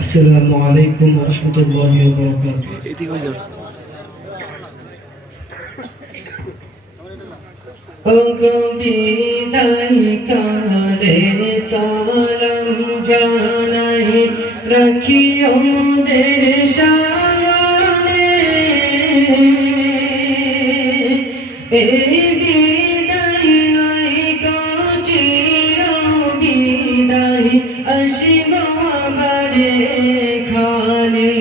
আসসালামু আলাইকুম ওয়া রাহমাতুল্লাহি ওয়া বারাকাতুহু। বিদায় কালে সালাম জানাই রাখিও মোদের শরণে, এই বিদায় নাই গো চির বিদায় আসিব আবার এখানে।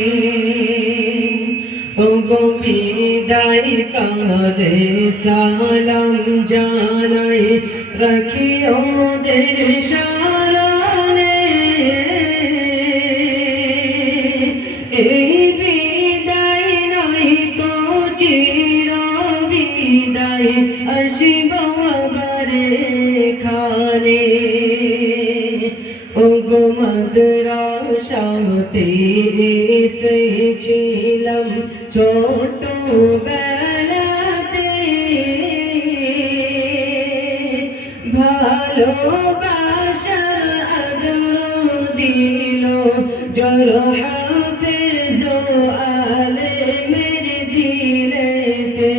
ওগো বিদায় কালে সালাম জানাই রাখিও মোদের শরণে, এই বিদায় নাই গো চির বিদায় আসিব আবার এখানে। ওগো মাদ্রাসাতে এসেছিলাম ছোটবেলাতে, ভালোবাসার আদর দিল জল হাফেজ আলেমের দিলেতে।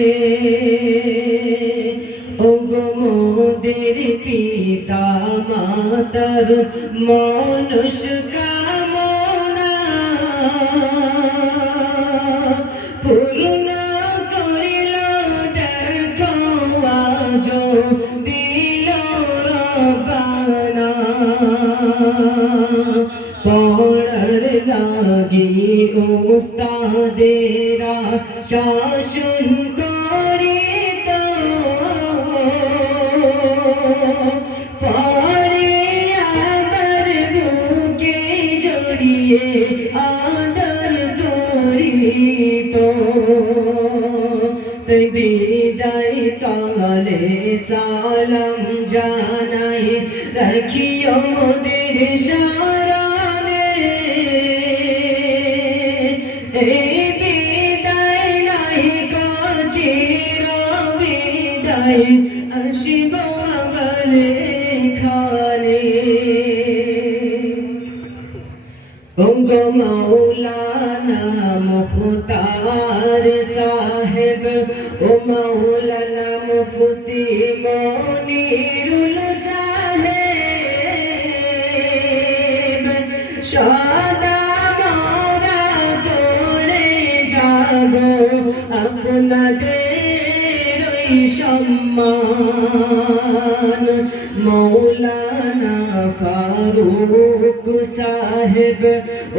ওগো মোদের পিতা মাতার মনস কামনা পূর্ণ করিল দেখো আজ দিল রব্বানা। পড়ার লাগি উস্তাদেরা শাসন করিত, পরে আবার বুকে জড়িয়ে আদর করিত। তাই বিদায় কালে সালাম জানাই রাখিও মোদের শরণে, এই বিদায় নাই গো চির বিদায় আসিব আবার এখানে। ওগো মাওলানা মুখতার সাহেব, ও মাওলানা মুফতি মনিরুল সাহেব, সদা মোরা করে যাব আপনাদের ওই সম্মান। মৌলানা ফারুক সাহেব,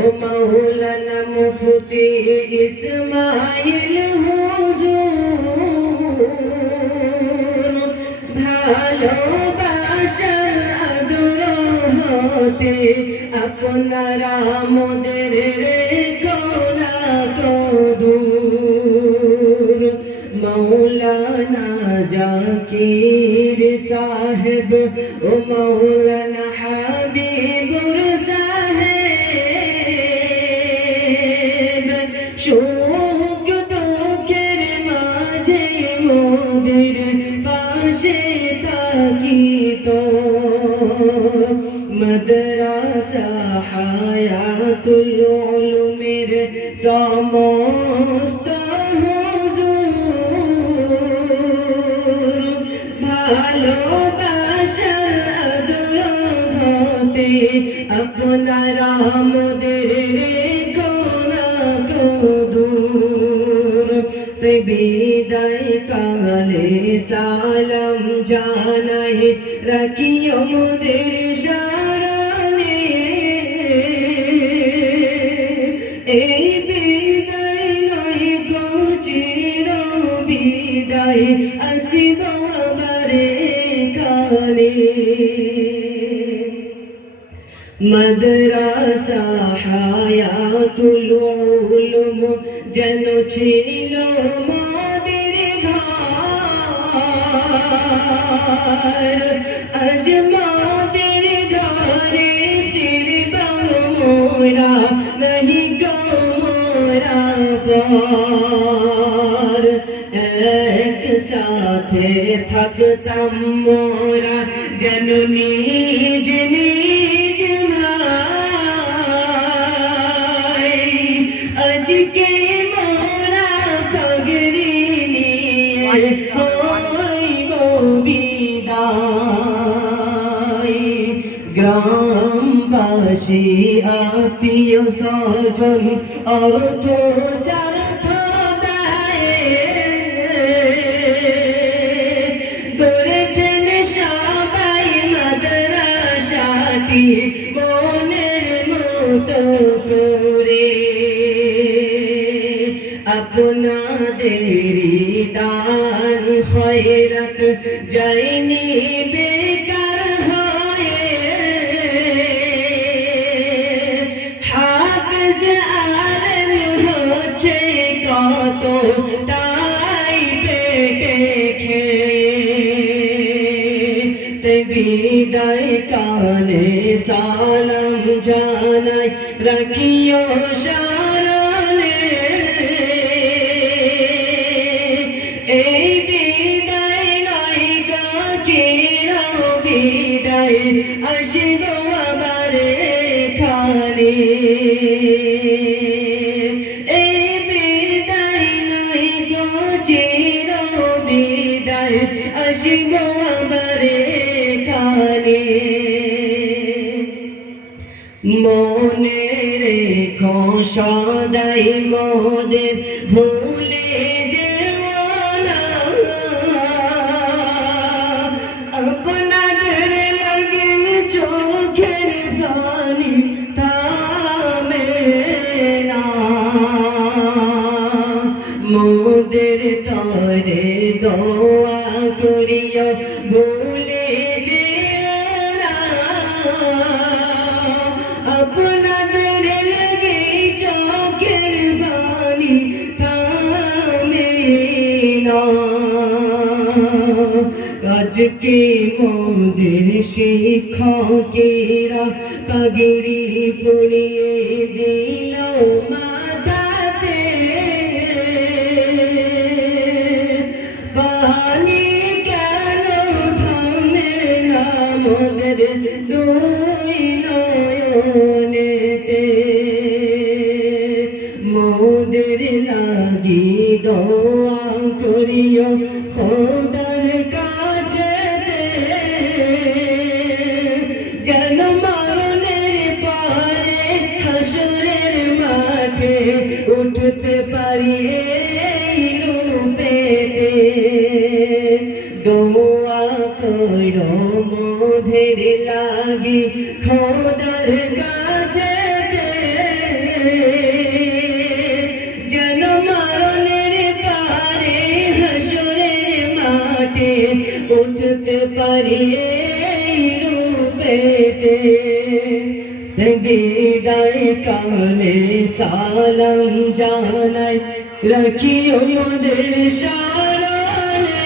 ও মৌলানা মুফতি ইসমাইল হুজুর, ভালোবাসার আদর হতে আপনারা মোদের রেখো না কদূর। মৌলানা জাকির সাহেব, ও মৌলানা হাবিবুর সাহেব, সুখ দুঃখের মাঝে মোদের পাশে থাকিত। মাদ্রাসা হায়াতুল উলুমের সমস্ত হুজুর, ভালোবাসার আদর হতে আপনারা মোদের রেখো না কদূর। তাই বিদায় কালে সালাম জানাই রাখিও মোদের শরণে, এই বিদায় নয় গো চির বিদায় আসিব আবার এখানে। মাদ্রাসা হায়াতুল উলুম যেন ছিল মোদের ঘর, আজ মোদের ঘরে ফিরব মোরা, नहीं गो मोरा पार। एक साथे थकताम मोरा जननी निज निज গ্রামবাসী আত্মীয় স্বজন অর্থ স্বার্থ ব্যয়ে গড়েছেন সবাই মাদ্রাসাটি মনের মতো করে। আপনাদেরই দান খয়রাত যায়নি বেকার হয়ে। হাফেজ আলেম হচ্ছে কত তাই পেটে খেয়ে। বিদায় কালে সালাম জানাই রাখিও স্মরণে। এই বিদায় নয় গো চির বিদায়, আসিব আবার এখানে। এই বিদায় নয় গো চির বিদায়, আসিব আবার এখানে। মনে রেখো সদাই মোদের ভুলে যেও না। আপনাদের লাগে চোখের পানি থামে না। মোদের তরে দোয়া করিও ভুলে যেও না। আপনাদের লাগে চোখের পানি থামে না। আজকে মোদের শিক্ষকেরা পাগড়ি পরিয়ে দিল মাথাতে। পানি কেন থামে না মোদের দুই নয়নেতে। মোদের লাগি দোয়া করিও খোদার কাছেতে। যেন মরণের পরে হাসরের মাঠে উঠতে পারি এই রূপেতে। দোয়া কইরো মোদের লাগি খোদার কাছেতে। যেন মরণের পারে হাসরের মাঠে উঠতে পারি এই রূপেতে। বিদায় কালে সালাম জানাই রাখিও মোদের স্মরণে।